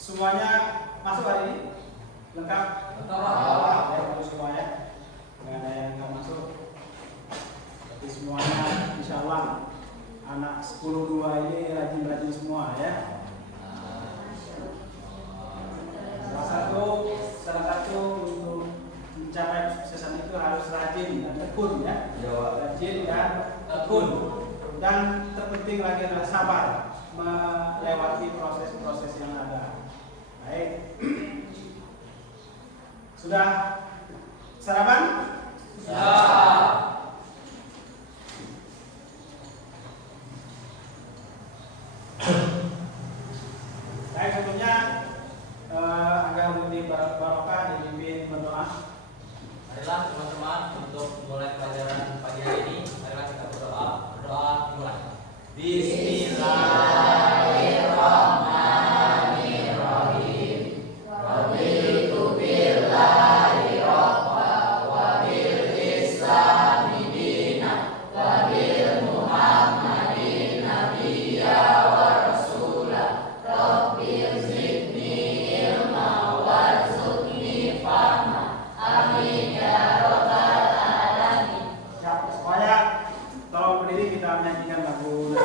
Semuanya masuk hari ini? Lengkap? Lengkap ya, untuk semuanya. Nggak ada yang nggak masuk. Jadi semuanya insya Allah anak 10-2 ini rajin-rajin semua ya. Salah satu untuk mencapai kesuksesan itu harus rajin dan tekun ya. Rajin dan tekun. Dan terpenting lagi adalah sabar melewati proses-proses yang ada. Baik. Sudah sarapan? Sudah. Baik, sebelumnya agar lebih barokah dipimpin berdoa. Marilah teman-teman untuk memulai pelajaran pagi hari ini, marilah kita berdoa. Berdoa dimulai. Bismillahirrahmanirrahim. Raditu billahi rabba wa bil islami dina wa bil muhammadin nabiyya wa rasula. Rabbil zidni ilma warzuqni fahma. Amin ya rabbal alamin. Ya, semuanya tolong berdiri, kita menyanyikan lagu.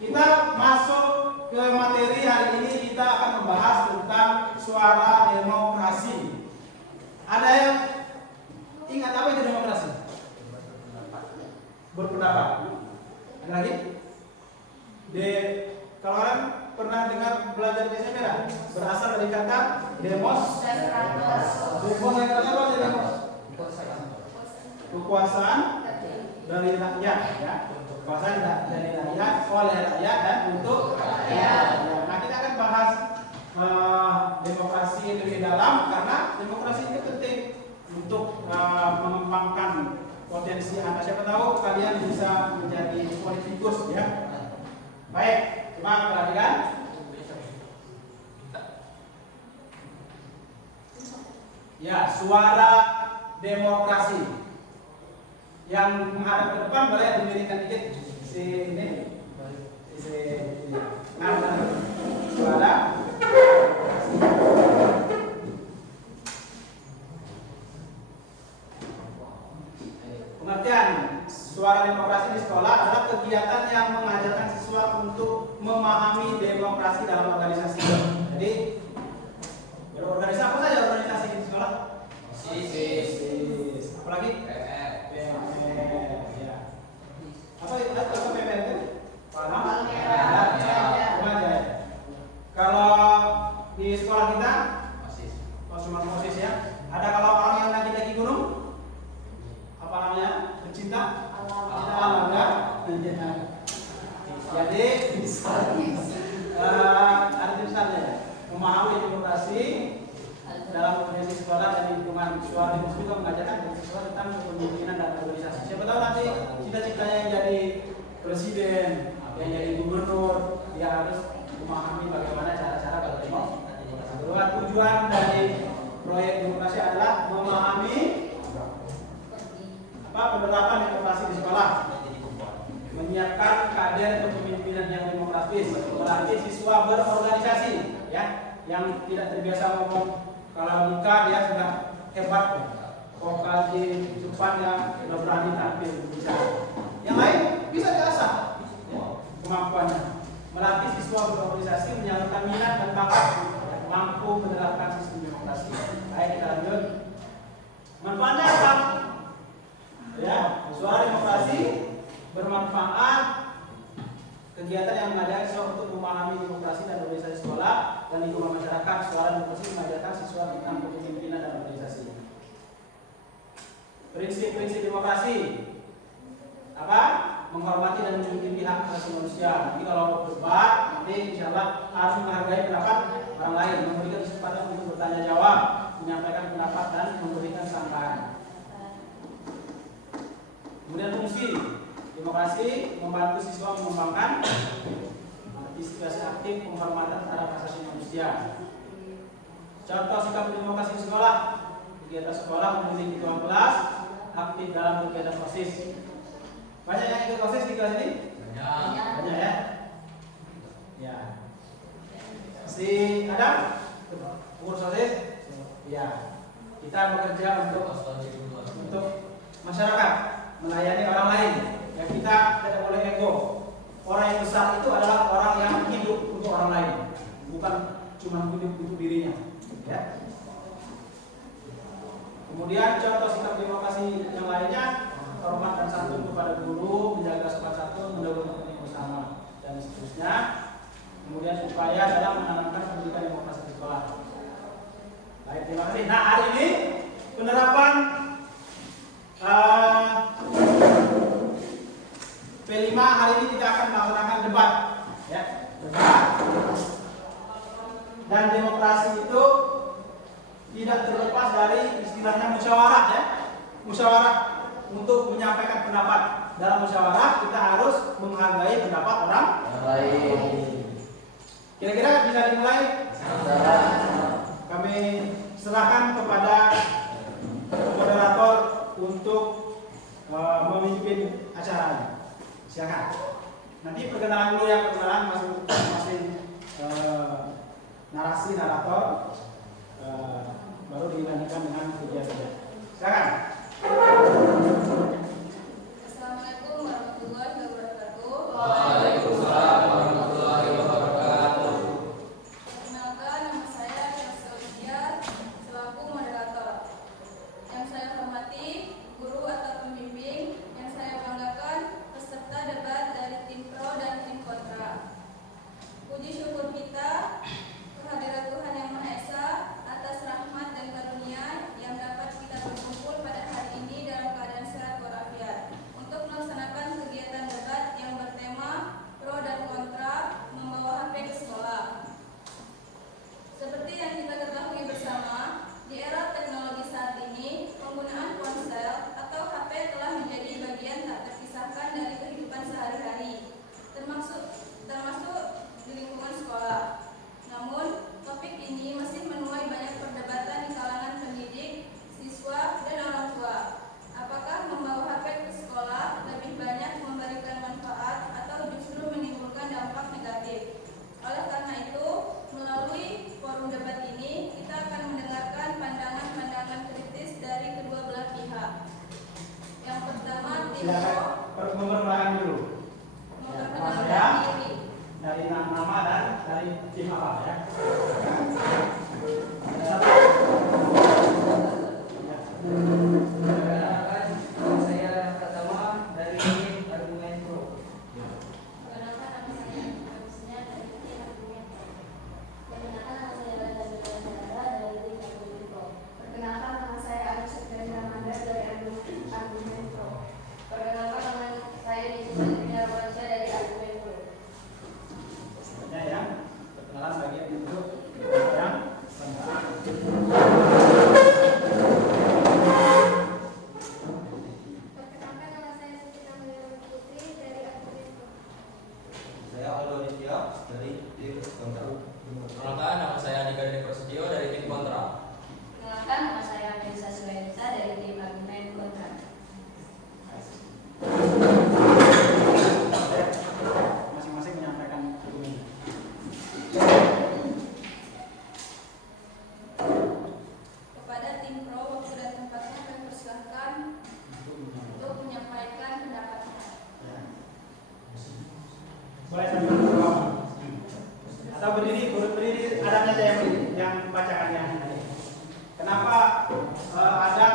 Kita masuk ke materi hari ini. Kita akan membahas tentang suara demokrasi. Lagi? Kalau orang pernah dengar belajar di SMP kan? Berasal dari kata demos. Demos yang artinya apa sih demos? Kekuasaan dari rakyat, ya. Kekuasaan dari rakyat, oleh rakyat dan untuk rakyat. Ya, nah kita akan bahas demokrasi lebih dalam karena demokrasi itu penting untuk mengembangkan potensi Anda. Siapa tahu kalian bisa menjadi politikus, ya. Baik, coba perhatikan. Ya, suara demokrasi yang menghadap ke depan boleh diberikan dikit si ini, suara. Pengertian suara demokrasi di sekolah adalah kegiatan yang mengajarkan siswa untuk memahami demokrasi dalam organisasi. Jadi berorganisasi apa saja organisasi di sekolah? OSIS. Apalagi? PPR. Ya. Apa itu? Apa PPR itu? Paham? Ya. Kalau di sekolah kita OSIS. Cuma OSIS, ya. Ada kalau orang yang lagi gunung? Apa namanya? Pencinta alam, ya. Jadi ada tulisannya, memahami demokrasi dalam organisasi sekolah dan lingkungan. Suara demokrasi juga mengajarkan siswa tentang kepemimpinan dan organisasi. Siapa tahu nanti cita-citanya yang jadi presiden, yang jadi gubernur, dia harus memahami bagaimana cara-cara berdemokrasi. Kedua, tujuan dari proyek demokrasi adalah memahami penerapan demokrasi di sekolah, menyiapkan kader kepemimpinan yang demokratis, melatih siswa berorganisasi, ya, yang tidak terbiasa ngomong. Kalau nikah dia sudah hebat, vokal di depannya sudah berani tampil bicara. Yang lain bisa diasah, ya, kemampuannya. Melatih siswa berorganisasi, menyalurkan minat dan bakat, mampu menerapkan sistem demokrasi. Baik, kita lanjut. Manfaatnya apa? Ya, suara demokrasi bermanfaat. Kegiatan yang mengajak siswa untuk memahami demokrasi dan organisasi sekolah dan lingkungan masyarakat. Suara demokrasi mengajarkan siswa tentang kepemimpinan dan organisasi. Prinsip-prinsip demokrasi apa? Menghormati dan melindungi hak asasi manusia. Jadi kalau debat, nanti insya Allah harus menghargai pendapat orang lain, memberikan kesempatan untuk bertanya jawab, menyampaikan pendapat dan memberikan saran. Kemudian fungsi demokrasi membantu siswa mengembangkan partisipasi aktif, penghormatan terhadap asasi manusia. Contoh sikap demokrasi di sekolah: kegiatan sekolah memiliki ketua kelas, aktif dalam kegiatan OSIS. Banyak yang ikut OSIS di kelas ini? Banyak, ya. Ya. Si Adam pengurus OSIS? Ya. Kita bekerja untuk masyarakat, melayani orang lain. Ya, kita tidak boleh ego. Orang yang besar itu adalah orang yang hidup untuk orang lain, bukan cuma hidup untuk dirinya. Ya. Kemudian contoh sikap demokrasi yang lainnya: hormat dan santun kepada guru, menjaga sopan santun, mendahulukan kepentingan bersama, dan seterusnya. Kemudian upaya dalam menanamkan pendidikan demokrasi di sekolah. Baik, terima kasih. Nah, hari ini penerapan P5 hari ini kita akan melaksanakan debat, ya, debat. Dan demokrasi itu tidak terlepas dari istilahnya musyawarah, ya, musyawarah untuk menyampaikan pendapat. Dalam musyawarah kita harus menghargai pendapat orang lain. Kira-kira bisa dimulai? Kami serahkan kepada moderator untuk memimpin acara. Silakan. Nanti perkenalan dulu, ya, perkenalan masing-masing narasi narator, baru dilanjutkan dengan kegiatan. Silakan. Assalamualaikum warahmatullahi wabarakatuh. Waalaikumsalam warahmatullahi wabarakatuh. Perkenalkan, nama saya Yasaudia selaku moderator. Yang saya hormati guru atau pembimbing, yang saya banggakan peserta debat dari yang kita ketahui bersama, di era teknologi saat ini, penggunaan ponsel atau HP telah menjadi bagian tak terpisahkan dari kehidupan sehari-hari, termasuk di lingkungan sekolah. Namun, topik ini masih menuai banyak perdebatan di kalangan pendidik, siswa, dan orang tua. Apakah membawa HP ke sekolah lebih banyak memberikan manfaat atau justru menimbulkan dampak negatif? Oleh karena itu, melalui forum debat ini, kita akan mendengarkan pandangan-pandangan kritis dari kedua belah pihak. Yang pertama, tim Silakan memperkenalkan dulu. memperkenalkan diri. Dari nama dan dari tim apa ya? Ada satu. Ya. Perkenalkan, saya yang pertama dari tim Argumen Pro. Perkenalkan, nama saya Agustina dari tim Argumen Pro. Perkenalkan, nama saya Rada dari tim Argumen Pro. Perkenalkan, nama saya Agus Septiania Ramanda dari Argumen Pro. Perkenalkan, nama saya Nisa Pinarwansyah dari Argumen Pro. Ya, yang perkenalan bagian untuk yang Perkenalkan, nama saya Siti Nurul Putri dari Argumen Pro. Saya Aldo Nitya dari tim Kontra. Perkenalkan, nama saya Andika Deni Prasetyo dari tim Kontra. Perkenalkan, nama saya Melisa Sulenita dari tim Argumen Kontra. masing-masing menyampaikan argumen. Kepada tim pro, waktu dan tempatnya kami persilahkan untuk menyampaikan pendapatnya. Ya. Boleh sambil berdiri atau berdiri adanya saja yang berdiri, yang bacakan yang ini. Kenapa ada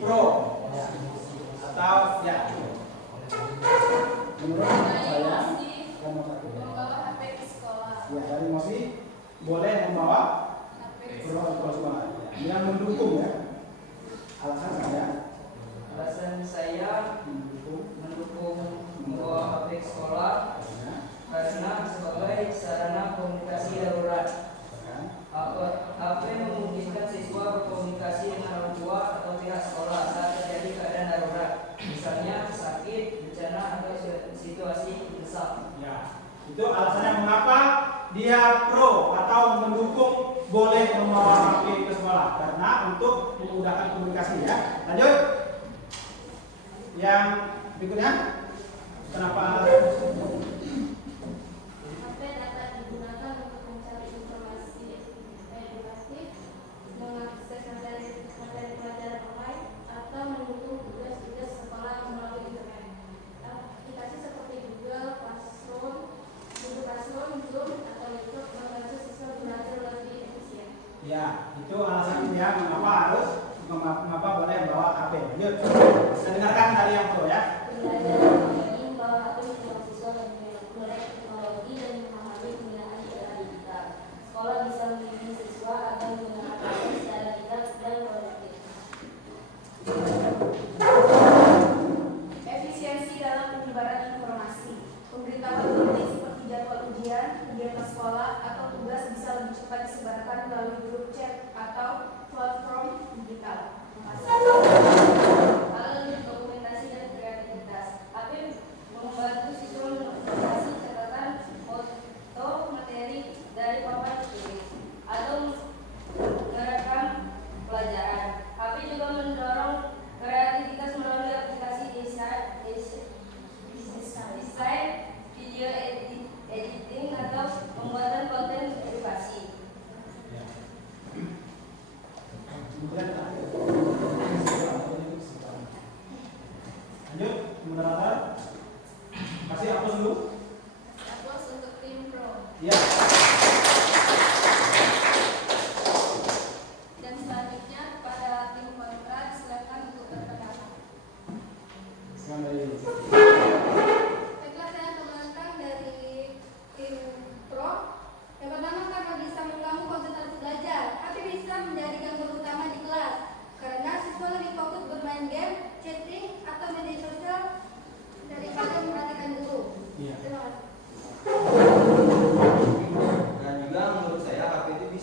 pro atau ya? Menurut Dari saya emosi yang nomor satu. membawa HP ke sekolah. Ya, dari emosi boleh membawa HP ke pro sekolah. atau sekolah. Yang mendukung ya. Alasan saya Alasan saya mendukung membawa HP ke sekolah ya, karena sebagai sarana komunikasi darurat. kan? HP memungkinkan siswa berkomunikasi dengan orang tua atau pihak sekolah saat terjadi keadaan darurat, misalnya sakit, bencana, atau situasi mendesak. Ya, itu alasannya mengapa dia pro atau mendukung boleh membawa HP ke sekolah karena untuk memudahkan komunikasi ya. Lanjut. Yang berikutnya, kenapa alasan? HP dapat digunakan untuk mencari informasi edukatif, mengakses materi pelajaran online, atau mendukung tugas-tugas sekolah melalui internet. Aplikasi seperti Google Classroom, Zoom, atau YouTube membantu siswa belajar lebih efisien. Ya, itu alasannya mengapa boleh membawa HP. Lanjut. Kita dengarkan dari yang pro ya. Pembelajaran ini membawa HP membuat siswa melek teknologi dan memahami penggunaan era digital. Sekolah bisa membimbing siswa agar menggunakan HP secara bijak dan produktif. Efisiensi dalam penyebaran informasi. Pemberitahuan penting seperti jadwal ujian, kegiatan sekolah, atau tugas bisa lebih cepat disebarkan melalui grup chat atau platform digital. Hal dokumentasi dan kreativitas. HP membantu siswa mendokumentasi catatan foto materi dari papan tulis atau merekam pelajaran. HP juga mendorong kreativitas melalui aplikasi desain, video editing, atau pembuatan konten edukasi. Kemudian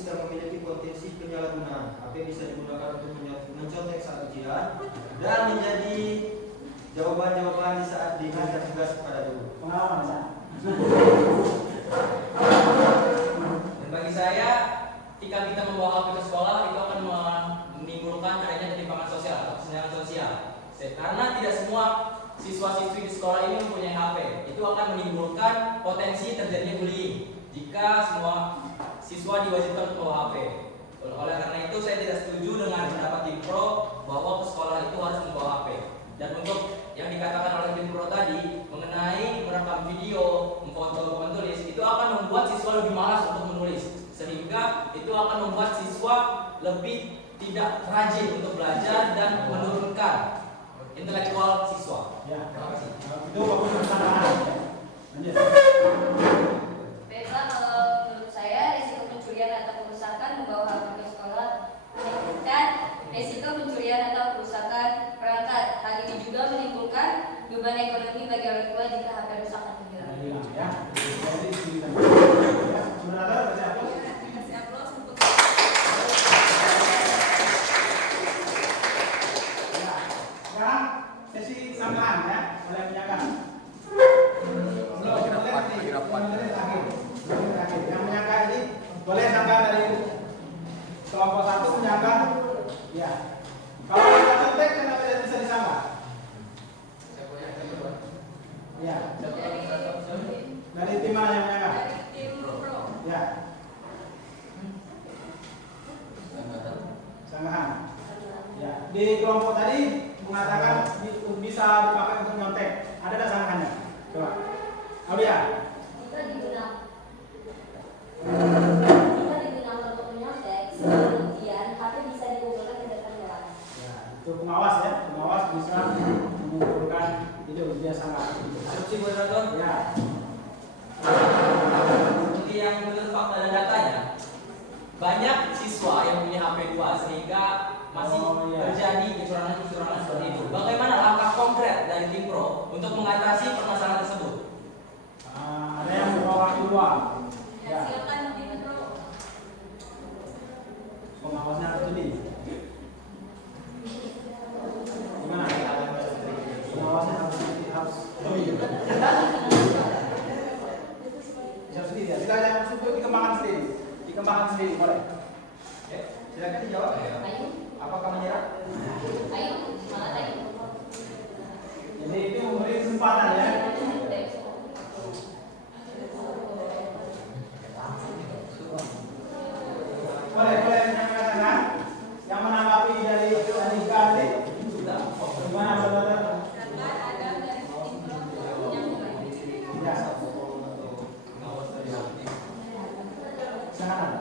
bisa memiliki potensi penyalahgunaan. HP bisa digunakan untuk mencontek saat ujian dan menjadi jawaban-jawaban di saat diberikan tugas pada guru. Pengalaman ya. Dan bagi saya, ketika kita membawa HP ke sekolah itu akan menimbulkan adanya ketimpangan sosial atau kesenjangan sosial. Karena tidak semua siswa-siswi di sekolah ini mempunyai HP. Itu akan menimbulkan potensi terjadinya bullying jika semua siswa diwajibkan untuk membawa HP. Oleh karena itu saya tidak setuju dengan pendapat tim pro bahwa ke sekolah itu harus membawa HP. Dan untuk yang dikatakan oleh tim pro tadi mengenai merekam video, memfoto, menulis, itu akan membuat siswa lebih malas untuk menulis, sehingga itu akan membuat siswa lebih tidak rajin untuk belajar dan menurunkan intelektual siswa. Ya. Terima kasih. Itu bagus pertanyaan. Lanjut. Baiklah, kalau menurut saya risiko pencurian atau perusakan membawa HP ke sekolah menimbulkan risiko pencurian atau perusakan perangkat. Hal ini juga menimbulkan beban ekonomi bagi orang tua jika HP rusak atau hilang. Hilang ya. Jadi kita. Ya, moderator baca apa? Kasih aplaus untuk Ya. Sekarang sesi sanggahan ya oleh penjaga. Yang menyangka ini boleh sangka dari kelompok satu menyangka. Ya. Kalau kita contek kenapa tidak bisa disangka? Ya. Dari tim mana yang menyangka? dari tim pro. Ya. Sanggahan. Ya. Di kelompok tadi mengatakan bisa dipakai untuk nyontek. Ada tak sanggahannya? Coba. Aulia. Jika digunakan untuk menyontek, sebelum ujian, HP bisa dikumpulkan ke depan kelas. Ya, itu pengawas ya. Pengawas bisa mengumpulkan itu dia sangat. Asumsi moderator, Ya. seperti yang menurut fakta dan datanya, banyak siswa yang punya HP 2 sehingga masih terjadi kecurangan-kecurangan seperti itu. Bagaimana langkah konkret dari tim pro untuk mengatasi permasalahan tersebut? Ada yang membawa kedua. Ya, Ya. silakan tim pro. Pengawasnya harus ini. Gimana? Pengawasnya harus Siap sendiri ya. Silakan yang dikembangkan sendiri. Dikembangkan sendiri boleh. Ya, silakan dijawab. Ayo, Apakah menyerah? ayo, semangat ayo. Jadi itu memberi kesempatan ya. Boleh yang mengatakan yang menanggapi dari Gandhi. Gimana saudara? Silakan Adam dari tim pro yang mulai. Ya. Silakan.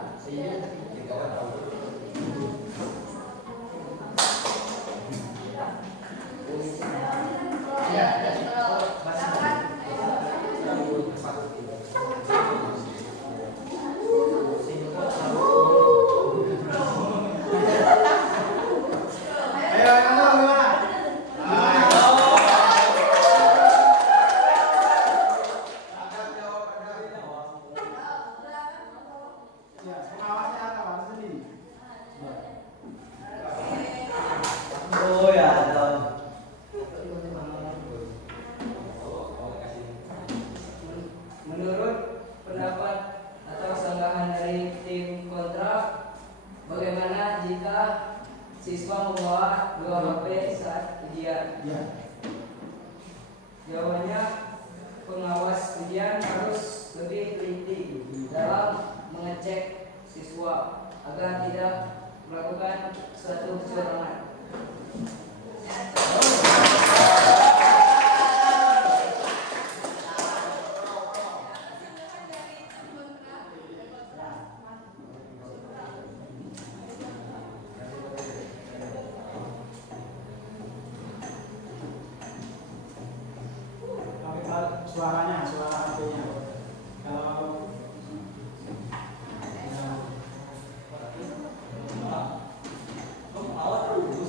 Ya. Ayo, kamu gimana? Ya, pengawasnya harus sendiri. Oh ya, Adam. Menurut pendapat atau sanggahan dari tim kontra, bagaimana jika siswa membawa 2 HP saat ujian? Ya. Jawabannya, pengawas ujian harus lebih teliti dalam mengecek siswa agar tidak melakukan suatu kecurangan. Silakan dari tim kontra. Suaranya, suara HP-nya. Kalau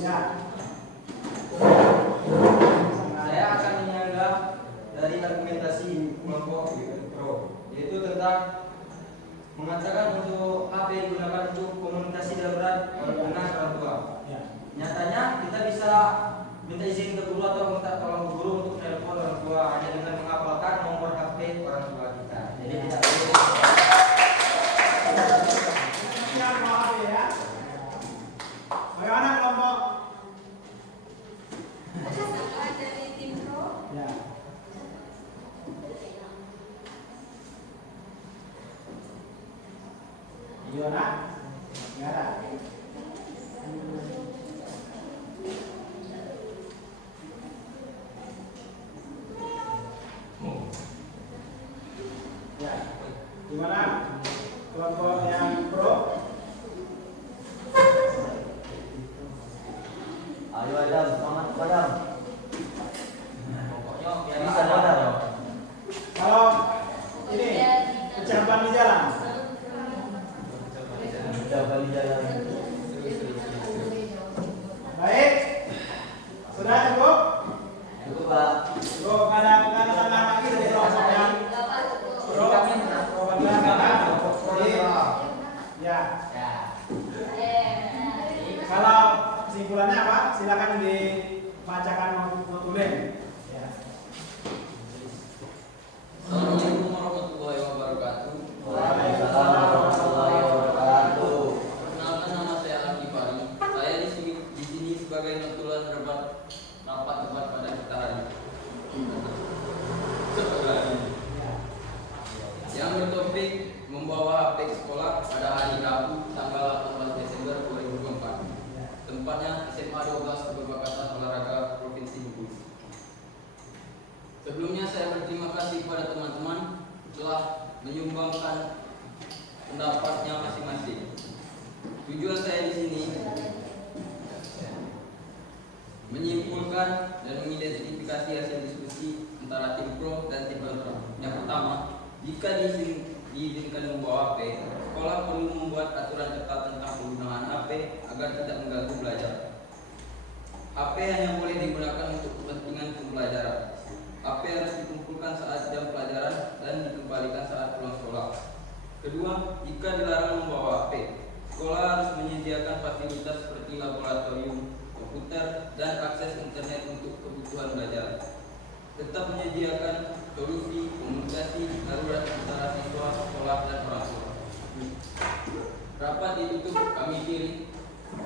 ya. Saya akan menyanggah dari argumentasi kelompok pro, yaitu tentang mengatakan untuk HP digunakan dengan orang tua. Ya. Nyatanya kita bisa minta izin ke guru atau minta tolong ke guru untuk telepon orang tua hanya dengan menghafalkan nomor HP orang tua kita. Jadi tidak perlu. Siap, maaf ya. Bagaimana kelompok? Salah dari tim pro. Ya. Gimana? Gimana? Ya. Gimana? Kelompok yang pro? Ayo Adam, semangat Adam. Pokoknya biar Bisa Adam. Kalau ini pejabat di jalan. Udah kali jalan. Baik. Sudah cukup? Cukup Pak. Cukup. Ada tambahan lagi dari kelompok yang pro? Kelompok yang jadi, ya. Kalau kesimpulannya apa? Silakan dibacakan notulen. Ya. Assalamualaikum warahmatullahi wabarakatuh. Waalaikumsalam warahmatullahi wabarakatuh. Perkenalkan, nama saya Ardi Fari. Saya di sini sebagai notulen rapat debat pada kita hari yang bertopik membawa HP ke sekolah pada hari Rabu tanggal 18 Desember 2024. Tempatnya SMA 12 Keberbakatan Olahraga Provinsi Bengkulu. Sebelumnya saya berterima kasih kepada teman-teman telah menyumbangkan pendapatnya masing-masing. Tujuan saya di sini menyimpulkan dan mengidentifikasi hasil diskusi antara tim pro dan tim kontra. Yang pertama, jika diizinkan membawa HP, sekolah perlu membuat aturan ketat tentang penggunaan HP agar tidak mengganggu belajar. HP hanya boleh digunakan untuk kepentingan pembelajaran. HP harus dikumpulkan saat jam pelajaran dan dikembalikan saat pulang sekolah. Kedua, jika dilarang membawa HP, sekolah harus menyediakan fasilitas seperti laboratorium, komputer, dan akses internet untuk kebutuhan belajar. Tetap menyediakan solusi komunikasi darurat antara siswa, sekolah, dan orang tua. Rapat ditutup, kami kiri.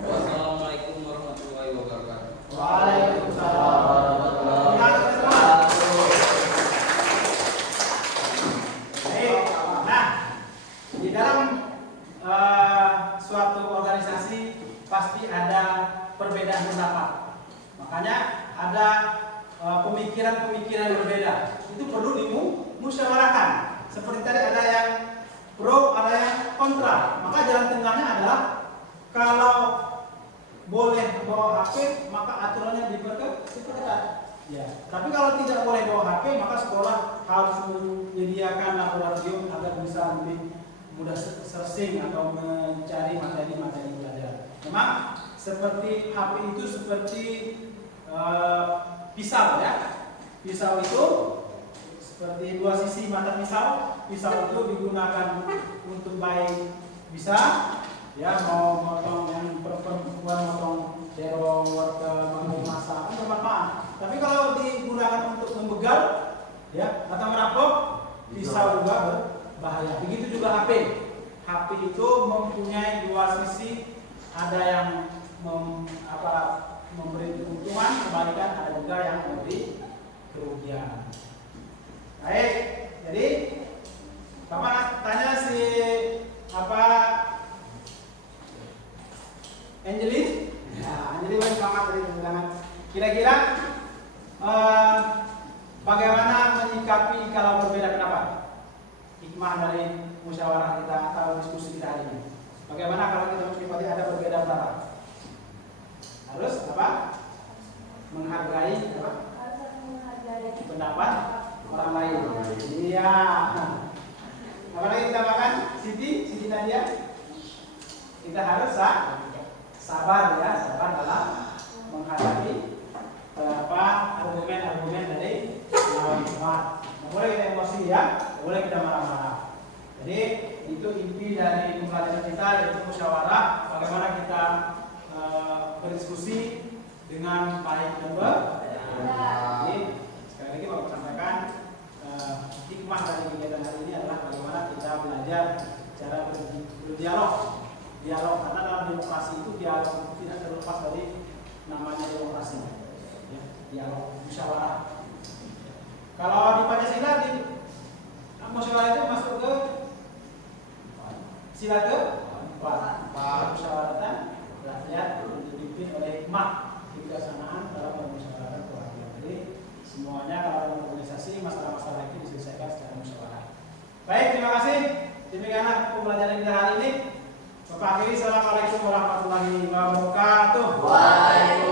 Wassalamualaikum warahmatullahi wabarakatuh. Waalaikumsalam warahmatullahi wabarakatuh. Baik. Nah, di dalam suatu organisasi pasti ada perbedaan pendapat. Makanya ada pemikiran-pemikiran berbeda. Itu perlu dimusyawarahkan. Seperti tadi ada yang pro, ada yang kontra. Maka jalan tengahnya adalah kalau boleh bawa HP, maka aturannya diperketat. Ya. Tapi kalau tidak boleh bawa HP, maka sekolah harus menyediakan laboratorium agar bisa lebih mudah searching atau mencari materi-materi belajar. Memang seperti HP itu seperti pisau ya. Pisau itu seperti dua sisi mata pisau. Pisau itu digunakan untuk baik bisa ya, mau motong yang perempuan motong terong, wortel, mangkuk masak kan bermanfaat. Tapi kalau digunakan untuk membegal ya atau merampok, pisau juga berbahaya. Begitu juga HP. HP itu mempunyai dua sisi, ada yang memberi keuntungan, kebalikan ada juga yang memberi kerugian. Baik, jadi Bapak tanya si Angelin, ya Angelin boleh selamat dari undangan. Kira-kira bagaimana menyikapi kalau berbeda pendapat? Hikmah dari musyawarah kita atau diskusi kita hari ini. Bagaimana kalau kita menyikapi ada berbeda pendapat? Harus apa? Menghargai apa? Pendapat orang lain. Iya. Apa lagi kita makan? Siti Nadia. Kita harus sabar ya, sabar dalam menghadapi argumen dari lawan. Nggak boleh kita emosi ya, nggak boleh kita marah-marah. Jadi itu inti dari pembelajaran kita, yaitu musyawarah. Bagaimana kita berdiskusi dengan baik dan benar. Jadi sekali lagi Bapak sampaikan hikmah dari kegiatan hari ini adalah bagaimana kita belajar cara berdialog. Dialog, karena dalam demokrasi itu dialog tidak terlepas dari namanya demokrasi. Ya, dialog, musyawarah. Kalau di Pancasila di musyawarah itu masuk ke sila ke 4. Musyawaratan rakyat dipimpin oleh hikmah kebijaksanaan dalam permusyawaratan keluarga. Jadi semuanya kalau dalam organisasi masalah-masalah itu diselesaikan secara musyawarah. Baik, terima kasih. Demikianlah pembelajaran kita hari ini. Bapak akhiri, assalamualaikum warahmatullahi wabarakatuh.